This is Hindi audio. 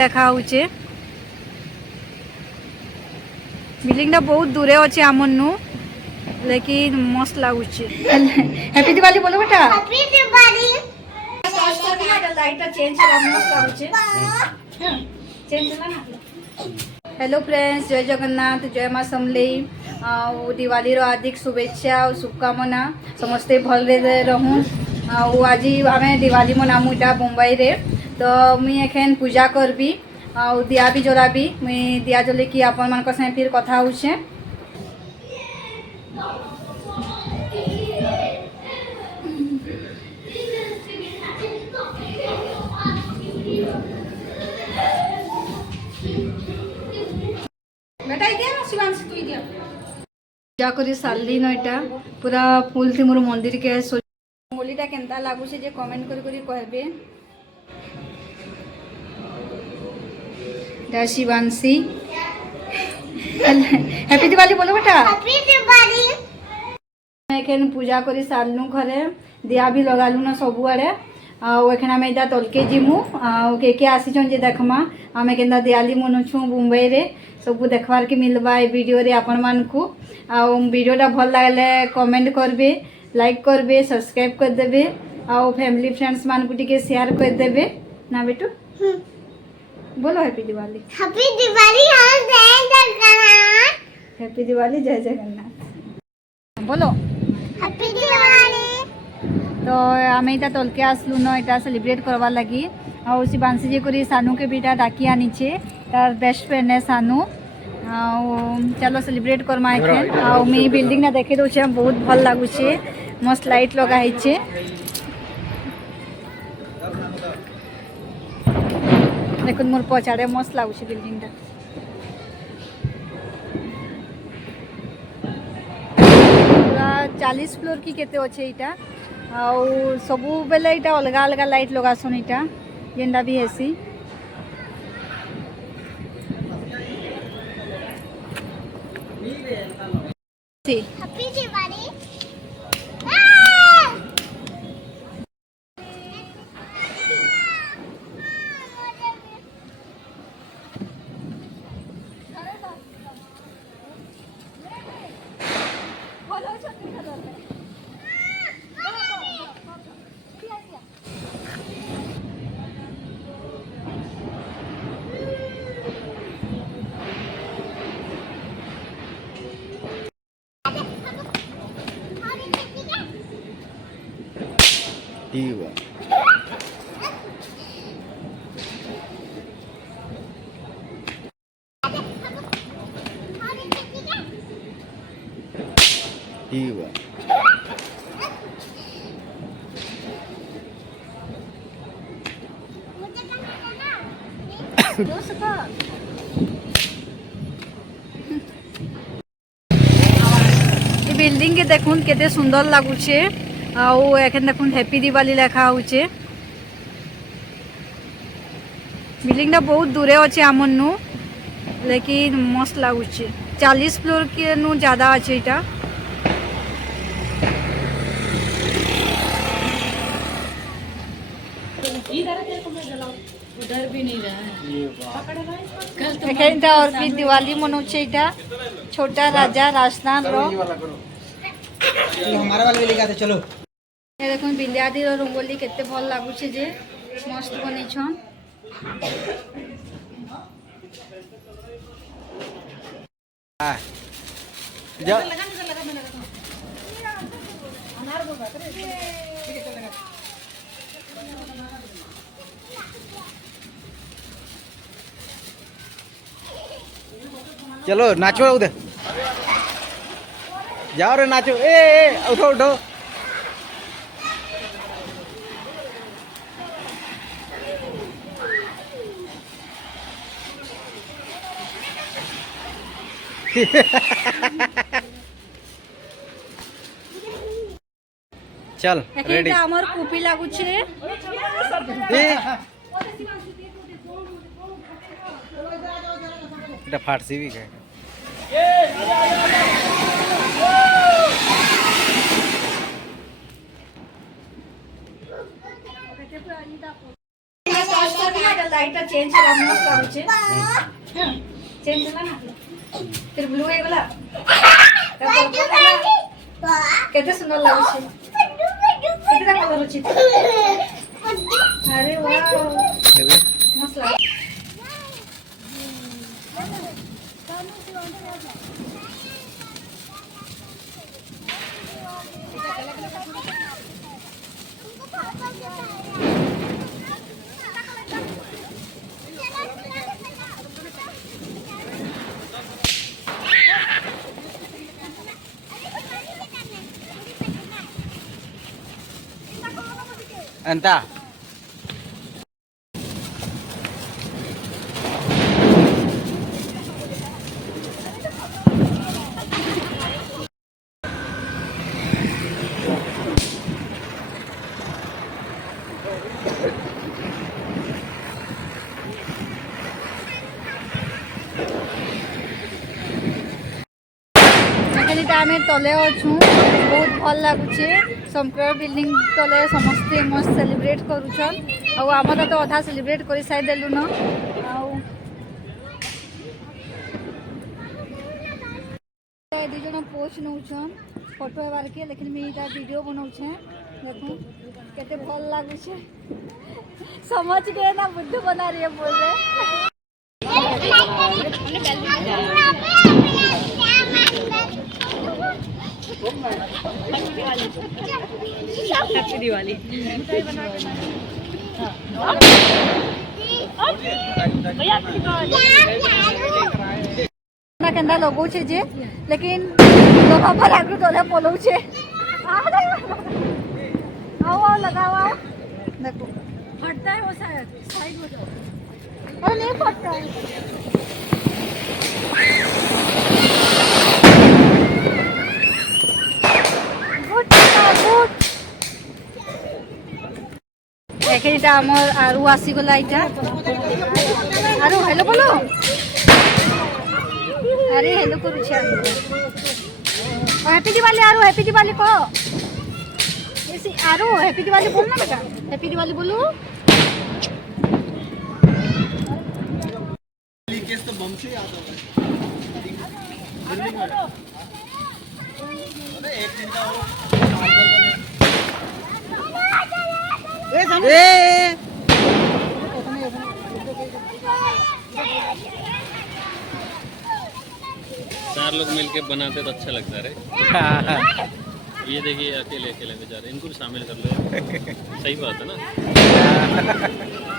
देखा होचे बिल्डिंग टा बहुत दूरे अच्छे आमनु लेकिन मस्त लगुचे। हैप्पी दिवाली बोलो बेटा। हैप्पी दिवाली। लाइट चेंज होला मस्त लगुचे चेंज होला ना। हेलो फ्रेंड्स, जय जगन्नाथ, जय माँ समलेई। दिवाली रो हार्दिक शुभेच्छा और शुभकामना समस्ते भलरे रहूँ। आज आम दिवाली मनामु इटा मुंबई रे। तो मुई एखन पूजा करबी और दिया भी जलाबी। मुई दिया जले कि आपण मान संगे फिर कथा होछे। बेटा इदिया ना शिवांश तू इदिया पूजा करी सारली न इटा पूरा फुल थी मोर मंदिर के रंगोलीटा केनता लागुचे जे कमेंट करी कहबे। जय शिवांशी। हैप्पी दिवाली बोलो बेटा। हैप्पी दिवाली। एखन पूजा करी सारलु घरे दिया भी लगालु ना सबु आड़े। एखन आम इटा तलके जिमु के आसीचन जे देखमा आम केनता दिवाली मनुछु मुंबई रे। सबू देखबार के मिलबा ए वीडियो रे आपण मानकू। वीडियोटा भल लागले कमेंट करबे, लाइक करबे, सब्सक्राइब कर देबे और फैमिली फ्रेंड्स मानकू टिके शेयर कर देबे ना बेटू। बोलो हैप्पी दिवाली। हैप्पी दिवाली और जय जगन्नाथ। हैप्पी दिवाली, जय जगन्नाथ बोलो। हैप्पी दिवाली। तो आम इटा तलके आसलु न इटा सेलिब्रेट करवा लगी और शिवांशी जी को सानू के बीटा डाकी आनीचे तार बेस्ट फ्रेंड है सानू। चलो सेलिब्रेट करमा एखन। और मी बिल्डिंग ना देखे दउछे बहुत भल लागुचे मस्त लाइट लगा है। देखो मोर पछाड़े मस्त लागुचे बिल्डिंग टा। पूरा 40 फ्लोर की केते अच्छे इटा और सबू बेले इटा अलग अलग लाइट लगासन इटा जेनटा भी हेसी। हैप्पी दिवाली। बिल्डिंग के देखुन केते सुंदर लागुचे आउ एखन देखुन हैप्पी दिवाली लिखा होचे। बिल्डिंग टा बहुत दूरे अच्छे आमनु लेकिन मस्त लागुचे। 40 फ्लोर के नु ज्यादा अच्छे इटा। उधर भी नहीं रहा है। और फिर दिवाली मनोचे इटा छोटा राजा राजस्थान रो हमारा वाला भी लेके आते चलो। ये देखो बिंदियादी रो रंगोली केते भल लागुचे जे मस्त बनै छन। चलो नाचो उधर जाओ रे नाचो। ए उठो उठो। चल रेडी। हमर कॉपी लागुचे এটা ফাটছি भी है। लाइट चेंज होला मस्त लाଗୁଛି चेंज होला ना फिर ब्लू हे गला केते सुंदर लाଗୁଛି केतेटा कलर अछि अरे वाह मस्त लाग अंता आम तले अच्छू बहुत भल लगुचे संप्रदाय बिल्डिंग तले समस्ते मस्त सेलिब्रेट करुछन आमर तो अधा सेलिब्रेट कर सारी देलु न दु जन पोस्ट नौछन फोटो हेबार के लेकिन मैं वीडियो बनाऊे देखो केते भल लगुचे समझ गए ना बुद्धू बना रही है बोल रहे हैप्पी दिवाली केन्दा लगौछे जे लेकिन लोहा पर आगु तले पलौछे आओ लगाओ आओ देखो फटता है वो शायद साइड हो जाओ अरे नहीं फटता है এইটা আমার আৰু আসি গলা এটা আৰু হেল্লো বলো अरे हेलो करूछे हैप्पी दिवाली आरो हैप्पी दिवाली को ऐसी आरो हैप्पी दिवाली बोलना बेटा हैप्पी दिवाली बोलो केस तो बम से याद होता है एक दिन का ए चार लोग मिलके बनाते तो अच्छा लगता है रे ये देखिए अकेले अकेले बेचारे इनको भी शामिल कर लो सही बात है ना